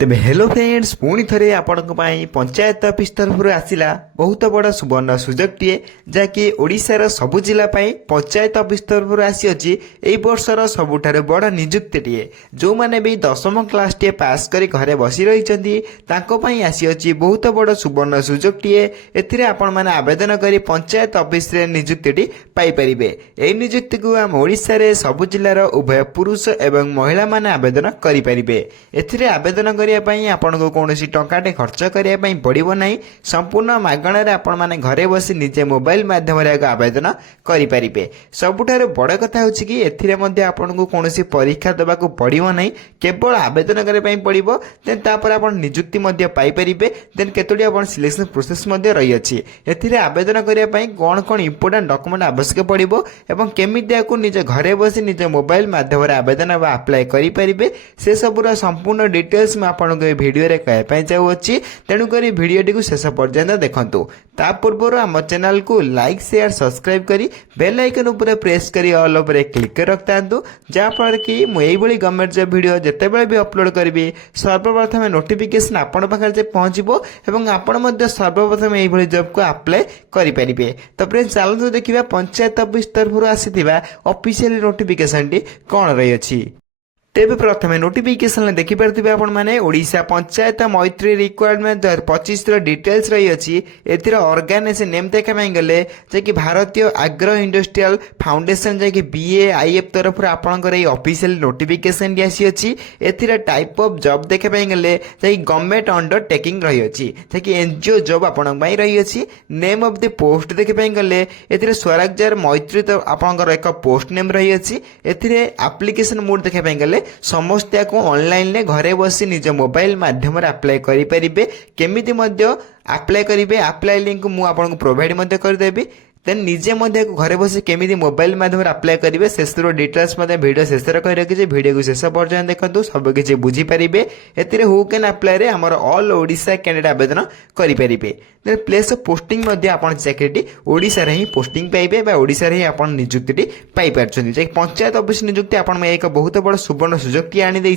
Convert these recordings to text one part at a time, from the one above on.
तेबे hello friends पुणी थे आपण पंचायत ऑफिस तरफ आसला बहुत बड़ सुवर्ण सुजोगटे जहाँकि ओडिशार सबु जिला पंचायत ऑफिस तरफ आसी वर्षर सबुठार बड़ निजुक्ति जो मैंने भी 10वीं क्लास टे पास कर घरे बसी रही आसी बहुत बड़ सुवर्ण सुजोगटे एपण मैंने आवेदन कर पंचायत ऑफिस निजुक्ति पाइपर यही निजुक्ति को आम ओडिशा रे सबु जिलार उभय पुरुष एवं महिला माने आवेदन करेंगे एथिरे आवेदन आपन को कौन टंकाटे खर्च करने पड़ो ना संपूर्ण मागणार आपण मैंने घरे बसी निजे मोबाइल माध्यम आवेदन करेंगे सबुठार बड़ कथा हूँ कि आपन को कौन परीक्षा देवा पड़ो ना केवल आवेदन करने पड़ो देन तापर आप निजुक्ति पाइपर देन केतोटी आप सिलेक्शन प्रोसेस रही अच्छी आवेदन करने कौन कौन इंपोर्टाट डॉक्यूमेंट आवश्यक पड़ो एवं केमिति आपको निज घरे बसी निज मोबाइल माध्यम आवेदन अप्लाई करेंगे से सबूर संपूर्ण डिटेल्स में आपको भिडियो रे कहवाई जाऊँगी तेणुक भिडियोटी को शेष पर्यंत देखु ता पूर्व आम चैनल को लाइक शेयर सब्सक्राइब करी बेल आइकन उपर प्रेस करी ऑल उपर क्लिक कर रखता जहाँफल कि मुझे गवर्नमेंट जॉब भिडियो जितेबाला भी अपलोड करी सर्वप्रथम नोटिफिकेशन आपण पाखे पहुँचो और आपण सर्वप्रथम यही जॉब को अप्लाई करेंगे। तो फ्रेंड्स चलते देखा पंचायत ऑफिस तरफ आसी ऑफिशियल नोटिफिकेशन टी कौन रही अच्छी। तेबे प्रथम नोटिफिकेशन देखिपारे आपण मैंने ओडिशा पंचायत मैत्री रिक्वायरमेंट 2025 डिटेल्स रही अच्छी एथिर ऑर्गेनाइजेशन नेम देखा गले कि भारतीय आग्रो इंडस्ट्रियल फाउंडेशन जैकि BAIF तरफ आपंकर ऑफिशियल नोटिफिकेशन आसी अच्छी एथिर टाइप ऑफ जॉब देखा गले गवर्नमेंट अंडरटेकिंग रही अच्छी कि एनजीओ जॉब आपण रही अच्छी नेम ऑफ द पोस्ट देखा गले एथिर स्वराज्यर मैत्री तो आपंकर एक पोस्ट नेम रही अच्छी एथिर एप्लिकेशन मोड देखा गले समस्या को ऑनलाइन ले घरे बसी निज मोबाइल माध्यम अप्लाई करेंगे केमिति अप्लाई करेंगे अप्लाई लिंक मुझे आपको प्रोवाइड करदेवी देन निजे घरे बसी केमी मोबाइल माध्यम अप्लाई करेंगे शेषर डिटेल्स भिडियो शेष कही रखी भिडियो को शेष पर्यटन देखो सबकि बुझीपारे ए हु कैन अप्लाई आमर ऑल ओडिशा कैंडिडेट आवेदन करेंगे देन प्लेस ऑफ पोस्टिंग आप चाकरी ओडिशा रे ही पोस्टिंग पाइबे ओडिशा रे ही आप निजुक्ति पाइपर पंचायत ऑफिस निजुक्ति आपन एक बहुत बड़ सुवर्ण सुजोग आनी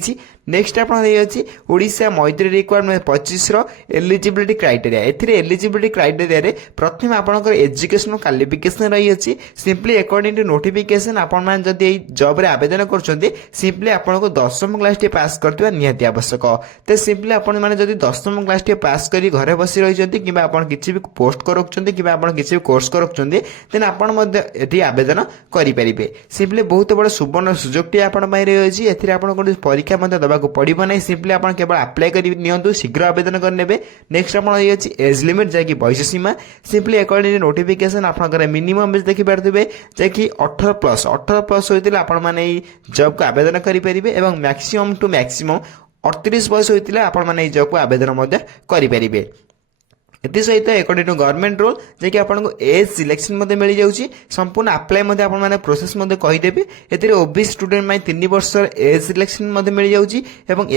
next आपड़ी Odisha Maitri requirement 25 eligibility criteria eligibility criteria प्रथम आपंकर एजुकेशन क्वालिफिकेशन रही अच्छी सिंपली अकॉर्डिंग टू नोटिफिकेशन आपण मैंने जदि जॉब रे आवेदन करछन्ते सिंपली आपको 10वीं क्लास टे पास करथिबा निहाती आवश्यक ते सिंपली आपण मैंने जदि 10वीं क्लास टे पास करी घरे बसी रही किबा आपण किछि भी पोस्ट करछन्ते किबा आपण किछि भी कोर्स करछन्ते देन आपण मध्ये एठी आवेदन करि परिबे सिंपली बहुत बड़ सुवर्ण सुजोगटी आपण पाई रही अछि एथिरे आपण कोन परीक्षा मध्ये दबाको पड़िबो नै सिंपली आपण केवल अप्लाई करि नियंतु शीघ्र आवेदन करनेबे नेक्स्ट आपण रही अछि एज लिमिट जाकी बयस सीमा सिंपली अकॉर्डिंग टू नोटिफिकेशन आपनकर मिनिमम एज देखि पारथिबे जे 18 प्लस होइतिले आपण माने जॉब को आवेदन करि परिबे एवं मैक्सिमम टू मैक्सिमम 38 वर्ष होइतिले आपण माने जॉब को आवेदन मध्ये करि परिबे सहित अकॉर्डिंग टू गवर्नमेंट रूल जैकि आपको एज सिलेक्शन मिल जाऊँगी संपूर्ण अप्लाई आपने प्रोसेस कहीदेवी ए ओबीसी स्टूडेंट में 3 वर्ष एज सिलेक्शन मिल जाऊँगी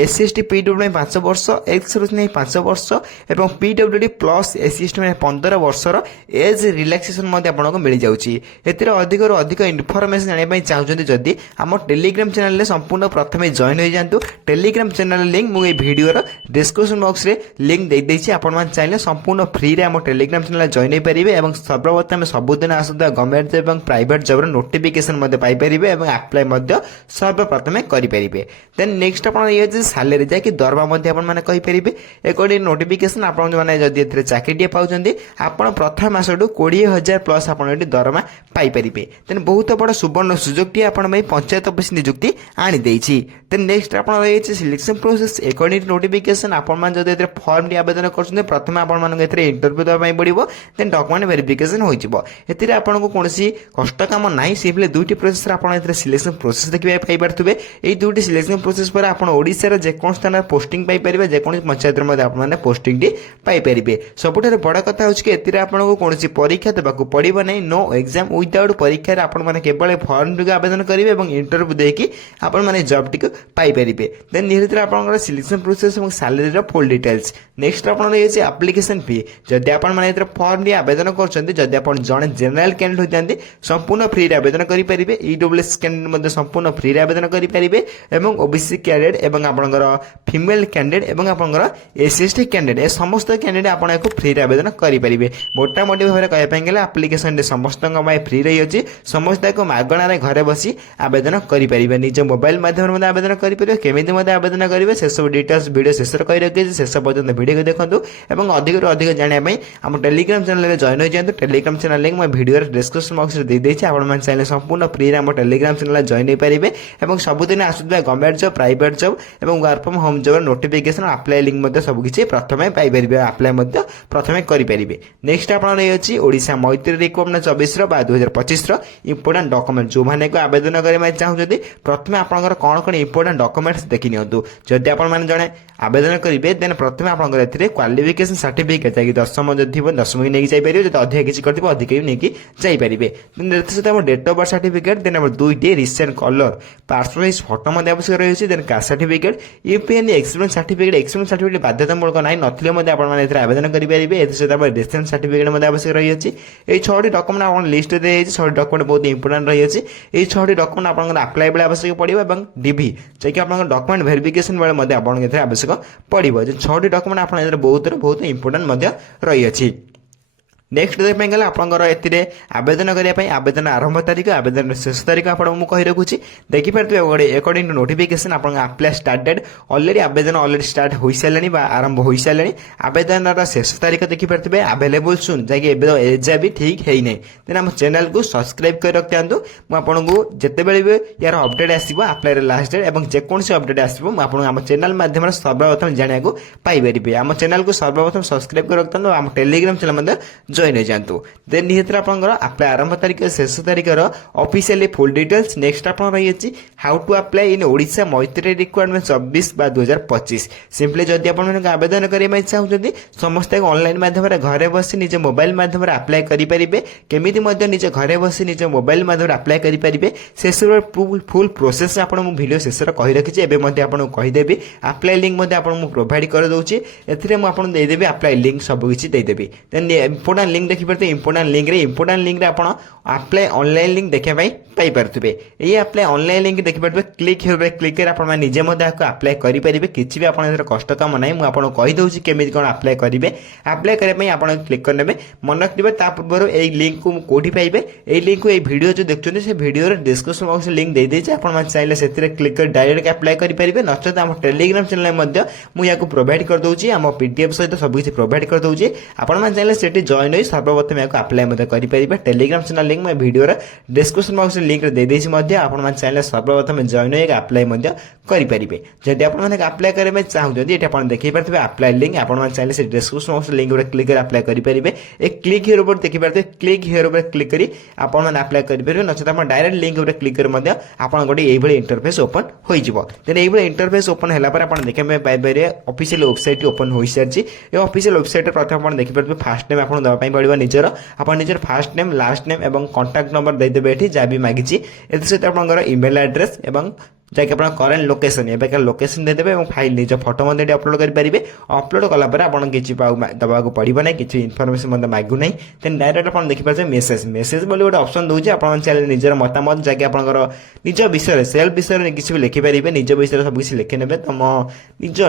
SC ST PWD 5 वर्ष एक्स 5 वर्ष और PWD प्लस SC ST 15 वर्षर एज रिलैक्सेशन आपको मिल जाऊँगी अधिक अधिक इनफॉरमेशन जानापी चाहते जदि आम टेलीग्राम चैनल में संपूर्ण प्रथम जॉइन हो जातु टेलीग्राम चैनल लिंक मुझे भिडियो डिस्क्रिप्शन बॉक्स में लिंक देदेछि आपण चाहिए संपूर्ण फ्री रे आम टेलीग्राम चैनल जॉइन हो पारे और सर्वप्रथम सबुदिन आसुवा गवर्नमेंट जॉब और प्राइवेट जॉब नोटिफिकेशन पाइपर और अप्लाई सर्वप्रथम करेंगे देन नेक्स्ट आप सालेरी जैकि दरमा मैंने कहींपर अकॉर्डिंग नोटिफिकेशन आपड़ी चाकरी पाँच आप प्रथम मसटू 20,000 प्लस आप दरमा पाइपर देन बहुत बड़ सुवर्ण सुजोगटी आपण पंचायत ऑफिस निजुक्ति आनी देन नेक्स्ट आप सिलेक्शन प्रोसेस अकॉर्डिंग नोटिफिकेशन आप फॉर्म टी आवेदन कर प्रथम आप इंटरव्यू देवाई पड़ो देन डॉक्यूमेंट वेरिफिकेशन होपको कौन कष्ट कम ना सिंपली दुईटी प्रोसेस आप सिलेक्शन प्रोसेस देखिए पाइपे यही दुईटी सिलेक्शन प्रोसेस पर आप ओडिशार जेको स्थान पोस्टिंग पाइपर जेको पंचायत आप पोस्टिंग टी पाइपर सबुठ बड़ कथा होती आपको कौन परीक्षा देवाक पड़ो ना नो एग्जाम विदाउट परीक्षा आपने केवल फॉर्म टी आवेदन करेंगे और इंटरव्यू देकी आपने जॉब टी पाइपर देन निहत आप सिलेक्शन प्रोसेस और सालेरी फुल डिटेल्स नेक्स्ट आप एप्लिकेशन फी फ्री जदि आपण माने फॉर्म आवेदन करते आप जड़े जेनेल कैंडिडेट होती संपूर्ण फ्री आवेदन करेंगे ईडब्ल्यूएस कैंडिडेट संपूर्ण फ्री आवेदन करेंगे और ओबीसी कैंडिडेट और आपंकर फीमेल कैंडिडेट और आपंकर एससी कैंडिडेट ए समस्त कैंडिडेट आप फ्री आवेदन करेंगे मोटामोटी भाव में कहवाई गले आप्लिकेसन समस्त फ्री रही अच्छी समस्त को मागणार घरे बसी आवेदन करेंगे निज मोबाइल माध्यम आवेदन करेंगे केमी आवेदन करेंगे से सब डिटेल्स वीडियो शेष कही रखी शेष पर्यटन वीडियो को देखो और अधिक अधिक जानापी आम टेलीग्राम चैनल जॉइन हो जाए टेलीग्राम चैनल लिंक मैं वीडियो डिस्क्रिप्शन बॉक्स में देदेछि आपण चाहिए संपूर्ण फ्री आम टेलीग्राम चैनल जॉइन हो पारे और सबुदिन आसुवा गवर्नमेंट जॉब प्राइवेट जॉब और work from home job notification apply link सबकि प्रथम पाइपर अप्लाई प्रथम करेंगे नेक्स्ट आप रही है ओडिशा मैत्री रिक्रुटमेंट 24 2025 इंपोर्टाट डॉक्यूमेंट जो मैंने आवेदन करने चाहते प्रथम आपंकर कौन कौन इंपोर्टाट डॉक्यूमेंट्स देखी नियंतु जदि आप जड़े आवेदन करेंगे देन प्रथम आपंकर क्वालिफिकेशन सर्टिफिकेट जैसे 10वीं जो थी 10वीं नहीं जापर जो अधिक किसी कर अधिक नहीं जापर सहित date of birth certificate then 2टी रिसेंट कलर पासपोर्ट फोटो आवश्यक रही है कास्ट सर्टिफिकेट यूपीएन एक्सपीरियंस सर्टिफिकेट बाध्यतामूलक ना नथिले आवेदन करेंगे सहित डिस्टेंस सर्टिफिकेट आवश्यक रही है ये 6टी डॉक्यूमेंट आप लिस्ट दी 6 डॉक्यूमेंट बहुत इंपोर्टेंट रही है ये 6टी डॉक्यूमेंट आप अप्लाई बेले आवश्यक पड़ो और डीवी जैसे आप डॉक्यूमेंट वेरिफिकेशन बेले आपको आवश्यक पड़ो 6टी डॉक्यूमेंट आप बहुत इंपोर्टेंट रही है नेक्स्ट देखिए गले आपंकर आवेदन करने आवेदन आरंभ तारीख आवेदन शेष तारीख आपको कही रखुच्छी देखिपे अकॉर्डिंग टू नोटिफिकेशन आप अप्लाई स्टार्ट डेट ऑलरेडी आवेदन ऑलरेडी स्टार्ट हो सारे आरंभ हो सारे आवेदन शेष तारीख देखिपे अवेलेबल सुन जैसे एजा भी ठीक है नहीं देन आम चैनल को सब्सक्राइब कर रखि था मुझे जितेबाला भी यार अपडेट आसो अप्लाई लास्ट डेट और जेकोसी अपडेट आसो आम चैनल मध्यम सर्वप्रथम जाना पाइपर आम चैनल को सर्वप्रथम सब्सक्राइब कर रखि था आम टेलीग्राम चैनल जॉइन हो जातु देन निहत आपंकर अप्लाई आरंभ तारीख शेष तारीखर ऑफिशियली फुल डिटेल्स नेक्स्ट आप रही है how to apply in Odisha Maitri requirement 24 2025 simply जदि आप आवेदन करने चाहते समस्त ऑनलाइन माध्यम घरे बसी निज मोबाइल माध्यम अप्लाई करेंगे केमी निज घरे बसी निज मोबाइल माध्यम अप्लाई करेंगे शेष फुल प्रोसेस आप वीडियो शेष कही रखी आपको कहीदेवी अप्लाई लिंक आपको प्रोवाइड कर दूसरी एदेवी अप्लाई लिंक सबकि देदेवी देन इंपोर्टेंट लिंक देखिए इंपोर्टेंट लिंक रे आप अप्लाई ऑनलाइन लिंक देखापी पाइपे ये अप्लाई ऑनलाइन लिंक देखिए क्लिक क्लिक कर निजे अप्लाई करेंगे किसी भी आप कष्ट कम ना मुझे कहीदे केमी कौन अप्लाई करेंगे अप्लाई करने आप क्लिक करने मन रखिए पूर्व यही लिंक को कौटी पाइबे यही लिंक को वीडियो जो देखते से वीडियो डिस्क्रिप्शन बॉक्स लिंक दे देछि आप चाहिए से क्लिक कर डायरेक्ट अप्लाई करेंगे नचेत आम टेलीग्राम चैनल मुझे प्रोवाइड कर दूसरी आम पीडीएफ सहित सबकि प्रोवाइड कर दूसरी आप चाहिए से जॉइन हो सर्वप्रथम यहाँ अप्लाई करेंगे टेलीग्राम चैनल लिंक मैं वीडियो डिस्क्रिप्शन बॉक्स लिंक दे देछि आप चाहिए सर्वप्रथम जॉइन हो अप्लाई करेंगे जदि आप अप्लाई करने चाहते ये आप देखिए अप्लाई लिंक आप चाहिए से डिस्क्रिप्शन बॉक्स लिंक क्लिक कर अप्लाई करेंगे एक क्लिक हियर पर देखिए क्लिक हियर पर क्लिक करी आप अप्लाई करेंगे नचेत आप डायरेक्ट लिंक क्लिक कर आप गोटे ये इंटरफेस ओपन हो देन ये इंटरफेस ओपन है देखिए पाइपर ऑफिशियल वेबसाइट ओपन हो सारी ऑफिशियल वेबसाइट प्रथम आप देखिए फास्ट नेम आपको देवाई पड़ो निजर आप निजर फास्ट नेम लास्ट नेम और कॉन्टैक्ट नंबर देदेवे ये जहाँ भी मागिची सहित आपंकर इमेल एड्रेस और जैक आप करेन्ट लोकेशन एवं लोकेशन देदेवे और फाइल निज फोटो अपलोड करेंगे अपलोड कलापर आपको किसी दवाक पड़ो ना किसी इनफर्मेशन मागू ना देन डायरेक्ट आप देखिए मेसेज बोली गोटे ऑप्शन दूसरी आप चाहिए निजर मतामत जैक आपंकर निज विषय सेल्फ विषय किसी भी लिखिपारे निज विषय सब किसी लिखने तुम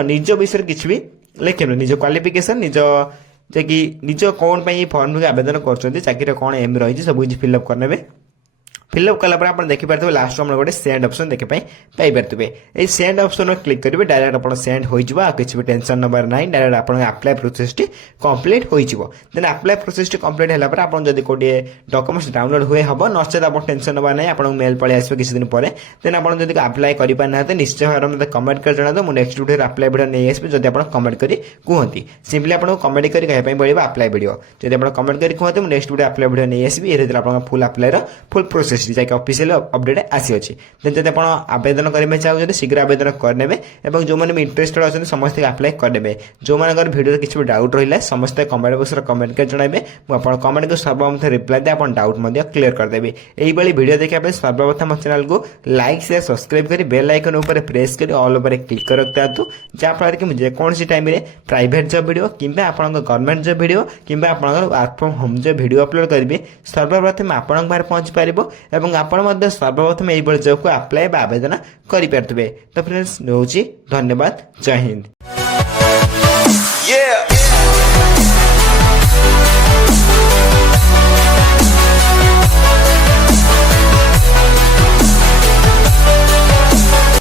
निज विषय किसी भी लिखे निज क्वालिफिकेशन निज जैकि निज कौन फॉर्म को आवेदन कर चाकरी कौन एम रही सब किसी फिलअप करने फिलअप कलापर आप देखिए लास्ट में गोटे सेंड ऑप्शन देखिए पाइपे ये सेंड ऑप्शन में क्लिक करेंगे डायरेक्ट आप सेंड हो किसी भी टेंशन नंबर ना डायरेक्ट आप अप्लाई प्रोसेस कंप्लीट हो देन अप्लाई प्रोसेस कंप्लीट है आप जब गोटे डॉक्यूमेंट्स डाउनलोड हुए हम नचेत आप टेंशन नंबर ना आपको मेल पड़े आस किसी दिन पर देन आप जब अप्लाई करना निश्चय भाव में कमेंट कर जना मुझे नेक्स्ट वीडियो अप्लाई वीडियो नहीं आसपी जब आप कमेंट कर कहती सिंपली आपको कमेंट कर पड़ो अप्लाई वीडियो जब आप कमेंट कर कहते मुझे नेक्स्ट वीडियो अप्लाई वीडियो नहीं आसपी ये आप full apply full process post ଯାହାକି ଅଫିସିଆଲି ଅପଡେଟ୍ ଆସିଅଛି। ତେଣୁ ଯଦି ଆପଣ ଆବେଦନ କରିବା ଚାହୁଁଛନ୍ତି ଶୀଘ୍ର ଆବେଦନ କରିନେବେ ଏବଂ ଯେଉଁମାନେ ବି ଇଣ୍ଟରେଷ୍ଟେଡ୍ ଅଛନ୍ତି ସମସ୍ତେ ଆପ୍ଲାଏ କରିନେବେ। ଯେଉଁମାନଙ୍କର ଭିଡ଼ିଓରେ କିଛି ବି ଡାଉଟ୍ ରହିଲା ସମସ୍ତେ କମେଣ୍ଟ ବକ୍ସରେ କମେଣ୍ଟ କରି ଜଣାଇବେ। ମୁଁ ଆପଣ କମେଣ୍ଟକୁ ସର୍ବପ୍ରଥମେ ରିପ୍ଲାଏ ଦେଇ ଆପଣ ଡାଉଟ୍ ମଧ୍ୟ କ୍ଲିୟର କରିଦେବି। ଏଇଭଳି ଭିଡ଼ିଓ ଦେଖିବା ପାଇଁ ସର୍ବପ୍ରଥମ ଚ୍ୟାନେଲକୁ ଲାଇକ୍ ସେୟାର ସବସ୍କ୍ରାଇବ୍ କରି ବେଲ୍ ଆଇକନ୍ ଉପରେ ପ୍ରେସ୍ କରି ଅଲ୍ ଉପରେ କ୍ଲିକ୍ କରି ରଖିଥାନ୍ତୁ, ଯାହାଫଳରେ କି ମୁଁ ଯେକୌଣସି ଟାଇମ୍ରେ ପ୍ରାଇଭେଟ୍ ଜବ୍ ଭିଡ଼ିଓ କିମ୍ବା ଆପଣଙ୍କ ଗଭର୍ଣ୍ଣମେଣ୍ଟ ଜବ୍ ଭିଡ଼ିଓ କିମ୍ବା ଆପଣଙ୍କର work from home job video upload କରିବି ସର୍ବପ୍ରଥମେ ଆପଣଙ୍କ ପାଖରେ ପହଞ୍ଚି ପାରିବ ଏବଂ ଆପଣ ମଧ୍ୟ ସର୍ବପ୍ରଥମେ ଏଇଭଳି ଜବ୍କୁ ଆପ୍ଲାଏ ବା ଆବେଦନ କରିପାରୁଥିବେ। ତ ଫ୍ରେଣ୍ଡସ୍ ରହୁଛି ଧନ୍ୟବାଦ, ଜୟ ହିନ୍ଦ।